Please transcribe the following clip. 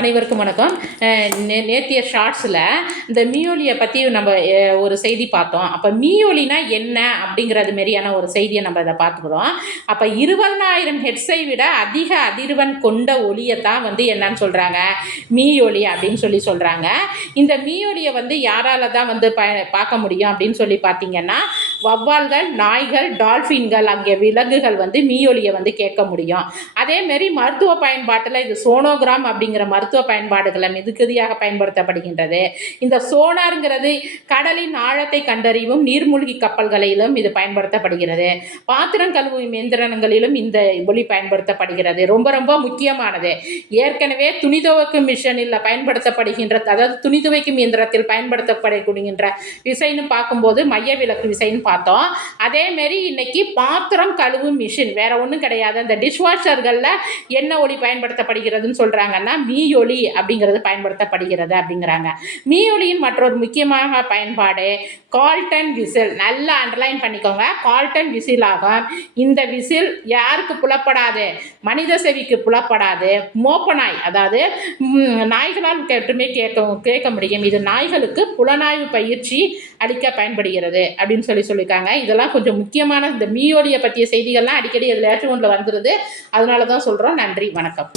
அனைவருக்கும் வணக்கம். நே நேத்திய ஷார்ட்ஸில் இந்த மியோலியை பற்றி நம்ம ஒரு செய்தி பார்த்தோம். அப்போ மியோலினா என்ன அப்படிங்கிறது மாரியான ஒரு செய்தியை நம்ம இதை பார்த்துக்கிறோம். அப்போ இருபதனாயிரம் ஹெட்ஸை விட அதிக அதிர்வன் கொண்ட ஒலியை தான் வந்து என்னன்னு சொல்கிறாங்க மீயொலி அப்படின்னு சொல்லி சொல்கிறாங்க இந்த மீயொலியை வந்து யாரால தான் வந்து ப பார்க்க முடியும் அப்படின்னு சொல்லி பார்த்தீங்கன்னா வவ்வால்கள் நாய்கள் டால்ஃபின்கள் அங்கே விலங்குகள் வந்து மீயொலியை வந்து கேட்க முடியும். அதேமாரி மருத்துவ பயன்பாட்டில் இது சோனோகிராம் அப்படிங்கிற மருத்துவ பயன்பாடுகளை மிகுதியாக பயன்படுத்தப்படுகின்றது. இந்த சோனாருங்கிறது கடலின் ஆழத்தை கண்டறியும் நீர்மூழ்கி கப்பல்களிலும் இது பயன்படுத்தப்படுகிறது. பாத்திரம் கழுவும் இயந்திரங்களிலும் இந்த ஒலி பயன்படுத்தப்படுகிறது. ரொம்ப ரொம்ப முக்கியமானது. ஏற்கனவே துணி துவைக்கும் மிஷினில் பயன்படுத்தப்படுகின்ற அதாவது துணி துவைக்கும் இயந்திரத்தில் பயன்படுத்தப்படுகின்ற விசைன்னு பார்க்கும்போது மைய விளக்கு விசைன்னு பார்த்தோம். அதேமாரி இன்றைக்கி பாத்திரம் கழுவும் மிஷின் வேறு ஒன்றும் கிடையாது. அந்த டிஷ்வாஷர்களில் என்ன ஒளி பயன்படுத்தப்படுகிறதுன்னு சொல்கிறாங்கன்னா மீயொலி அப்படிங்கிறது பயன்படுத்தப்படுகிறது அப்படிங்கிறாங்க. மீயொலியின் மற்றொரு முக்கியமாக பயன்பாடு கால்டன் விசில். நல்லா அண்டர்லைன் பண்ணிக்கோங்க. கால்டன் விசில் ஆகும். இந்த விசில் யாருக்கு புலப்படாது? மனித செவிக்கு புலப்படாது. மோப்ப நாய் அதாவது நாய்களால் மட்டுமே கேட்க கேட்க முடியும். இது நாய்களுக்கு புலனாய்வு பயிற்சி அளிக்க பயன்படுகிறது அப்படின்னு சொல்லி சொல்லியிருக்காங்க. இதெல்லாம் கொஞ்சம் முக்கியமான இந்த மீயோலியை பற்றிய செய்திகள்லாம் அடிக்கடி எதுலையாச்சும் ஒன்றில் வந்துடுது அதனால தான் சொல்கிறோம் நன்றி. வணக்கம்.